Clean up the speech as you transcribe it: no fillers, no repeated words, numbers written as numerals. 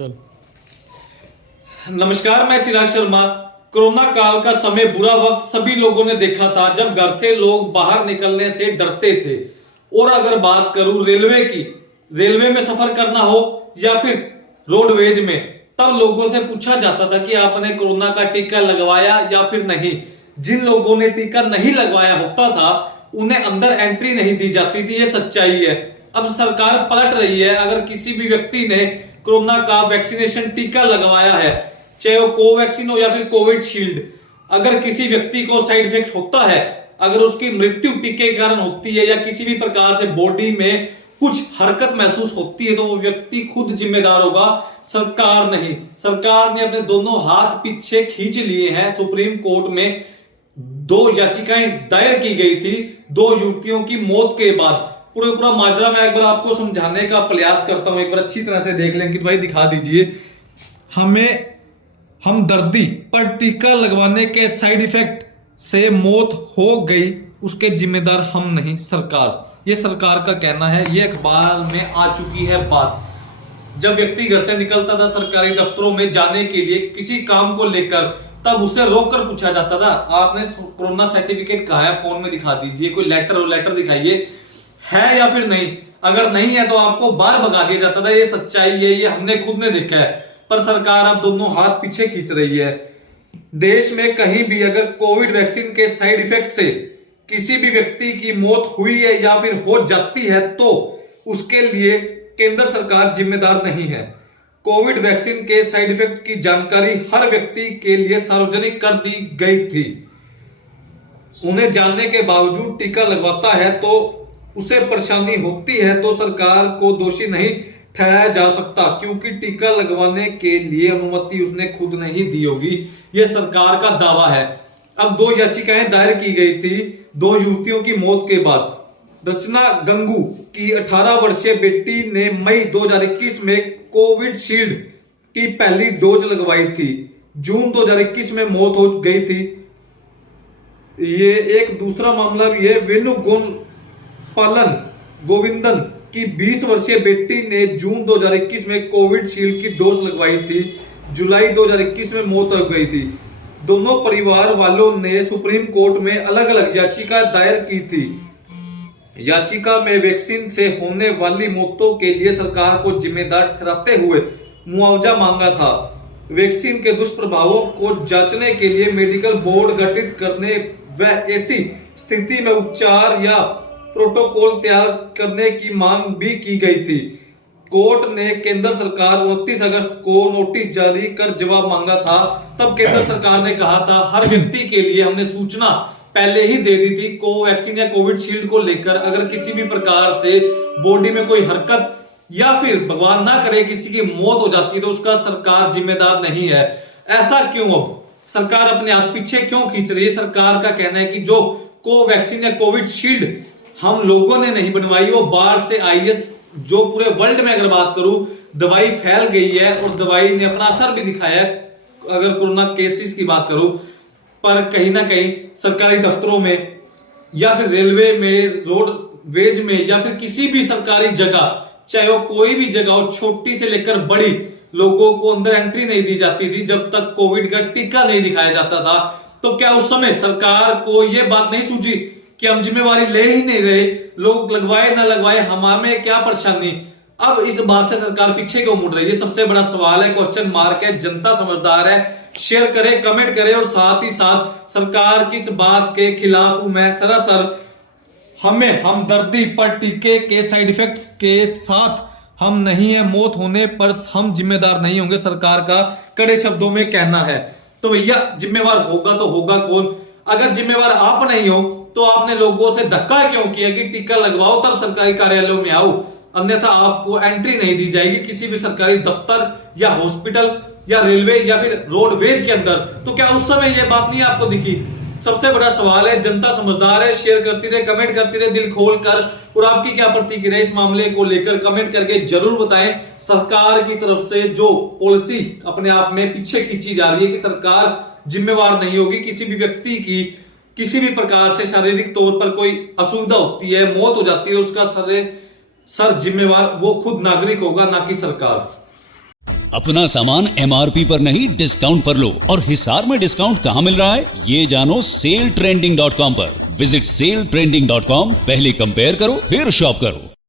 चल। नमस्कार, मैं चिराग शर्मा। कोरोना काल का समय बुरा वक्त सभी लोगों ने देखा था, जब घर से लोग बाहर निकलने से डरते थे। और अगर बात करूं रेलवे की, रेलवे में सफर करना हो या फिर रोडवेज में, तब लोगों से पूछा जाता था कि आपने कोरोना का टीका लगवाया या फिर नहीं। जिन लोगों ने टीका नहीं लगवाया होता था उन्हें अंदर एंट्री नहीं दी जाती थी, ये सच्चाई है। अब सरकार पलट रही है। अगर किसी भी व्यक्ति ने कोरोना का वैक्सीनेशन टीका लगवाया है, चाहे वो कोवैक्सीन हो या फिर कोविशील्ड, अगर किसी व्यक्ति को साइड इफेक्ट होता है, अगर उसकी मृत्यु टीके के कारण होती है या किसी भी प्रकार से बॉडी में कुछ हरकत महसूस होती है, तो वो व्यक्ति खुद जिम्मेदार होगा, सरकार नहीं। सरकार ने अपने दोनों हाथ पीछे खींच लिए हैं। सुप्रीम कोर्ट में 2 याचिकाएं दायर की गई थी 2 युवतियों की मौत के बाद। पूरा माजरा मैं एक बार आपको समझाने का प्रयास करता हूं, एक बार अच्छी तरह से देख लें। कि भाई दिखा दीजिए, हमें हमदर्दी पर टीका लगवाने के साइड इफेक्ट से मौत हो गई, उसके जिम्मेदार हम नहीं, सरकार। ये सरकार का कहना है, ये अखबार में आ चुकी है बात। जब व्यक्ति घर से निकलता था सरकारी दफ्तरों में जाने के लिए किसी काम को लेकर, तब उसे रोककर पूछा जाता था आपने कोरोना सर्टिफिकेट कहा है, फोन में दिखा दीजिए, कोई लेटर हो लेटर दिखाइए, है या फिर नहीं। अगर नहीं है तो आपको बाहर भगा दिया जाता था। ये सच्चाई है, ये हमने खुद ने देखा है। पर सरकार अब दोनों हाथ पीछे खींच रही है। देश में कहीं भी अगर कोविड वैक्सीन के साइड इफेक्ट से किसी भी व्यक्ति की मौत हुई है या फिर हो जाती है, तो उसके लिए केंद्र सरकार जिम्मेदार नहीं है। कोविड वैक्सीन के साइड इफेक्ट की जानकारी हर व्यक्ति के लिए सार्वजनिक कर दी गई थी। उन्हें जानने के बावजूद टीका लगवाता है तो उसे परेशानी होती है, तो सरकार को दोषी नहीं ठहराया जा सकता, क्योंकि टीका लगवाने के लिए अनुमति उसने खुद नहीं दी होगी। यह सरकार का दावा है। अब 2 याचिकाएं दायर की गई थी 2 युवतियों की मौत के बाद। रचना गंगू की 18 वर्षीय बेटी ने मई 2021 में कोविशील्ड की पहली डोज लगवाई थी। जून 2021 में मौत हो गई थी। ये एक दूसरा मामला भी है। वेणु पालन गोविंदन की 20 वर्षीय बेटी ने जून 2021 में कोविशील्ड की डोज लगवाई थी। जुलाई 2021 में मौत हो गई थी। दोनों परिवार वालों ने सुप्रीम कोर्ट में अलग अलग याचिका दायर की थी। याचिका में वैक्सीन से होने वाली मौतों के लिए सरकार को जिम्मेदार ठहराते हुए मुआवजा मांगा था। वैक्सीन के दुष्प्रभावों को जांचने के लिए मेडिकल बोर्ड गठित करने व ऐसी स्थिति में उपचार या प्रोटोकॉल तैयार करने की मांग भी की गई थी। कोर्ट ने केंद्र सरकार 29 अगस्त को नोटिस जारी कर जवाब मांगा था। तब केंद्र सरकार ने कहा था हर व्यक्ति के लिए हमने सूचना पहले ही दे दी थी कोवैक्सीन या कोविशील्ड को लेकर। अगर किसी भी प्रकार से बॉडी में कोई हरकत या फिर भगवान ना करे किसी की मौत हो जाती है, तो उसका सरकार जिम्मेदार नहीं है। ऐसा क्यों? अब सरकार अपने हाथ पीछे क्यों खींच रही है? सरकार का कहना है कि जो कोवैक्सीन या कोविशील्ड हम लोगों ने नहीं बनवाई, वो बाहर से आई है। जो पूरे वर्ल्ड में अगर बात करूं, दवाई फैल गई है और दवाई ने अपना असर भी दिखाया है। अगर कोरोना केसेस की बात करूं, पर कहीं ना कहीं सरकारी दफ्तरों में या फिर रेलवे में, रोडवेज में या फिर किसी भी सरकारी जगह, चाहे वो कोई भी जगह हो, छोटी से लेकर बड़ी, लोगों को अंदर एंट्री नहीं दी जाती थी जब तक कोविड का टीका नहीं दिखाया जाता था। तो क्या उस समय सरकार को यह बात नहीं सूझी कि हम जिम्मेवारी ले ही नहीं रहे, लोग लगवाए ना लगवाए, हमें क्या परेशानी? अब इस बात से सरकार पीछे क्यों मुड़ रही है? सबसे बड़ा सवाल है, क्वेश्चन मार्क है। जनता समझदार है। शेयर करें, कमेंट करें और साथ ही साथ सरकार की इस बात के खिलाफ हूं मैं सरासर। हमें हमदर्दी पर टीके के साइड इफेक्ट के साथ हम नहीं है, मौत होने पर हम जिम्मेदार नहीं होंगे, सरकार का कड़े शब्दों में कहना है। तो भैया जिम्मेवार होगा तो होगा कौन? अगर जिम्मेवार आप नहीं हो तो आपने लोगों से धक्का क्यों किया कि टीका लगवाओ तब सरकारी कार्यालयों में आओ, अन्यथा आपको एंट्री नहीं दी जाएगी किसी भी सरकारी दफ्तर या हॉस्पिटल या रेलवे या फिर रोडवेज के अंदर। तो क्या उस समय यह बात नहीं आपको दिखी? सबसे बड़ा सवाल है। जनता समझदार है। शेयर करती रहे, कमेंट करती रहे दिल खोलकर। और आपकी क्या प्रतिक्रिया इस मामले को लेकर कमेंट करके जरूर बताएं। सरकार की तरफ से जो पॉलिसी अपने आप में पीछे खींची जा रही है कि सरकार जिम्मेवार नहीं होगी किसी भी व्यक्ति की, किसी भी प्रकार से शारीरिक तौर पर कोई असुविधा होती है, मौत हो जाती है, उसका सर जिम्मेवार वो खुद नागरिक होगा, ना कि सरकार। अपना सामान MRP पर नहीं डिस्काउंट पर लो। और हिसार में डिस्काउंट कहाँ मिल रहा है ये जानो SaleTrending.com पर। विजिट SaleTrending.com, पहले कंपेयर करो फिर शॉप करो।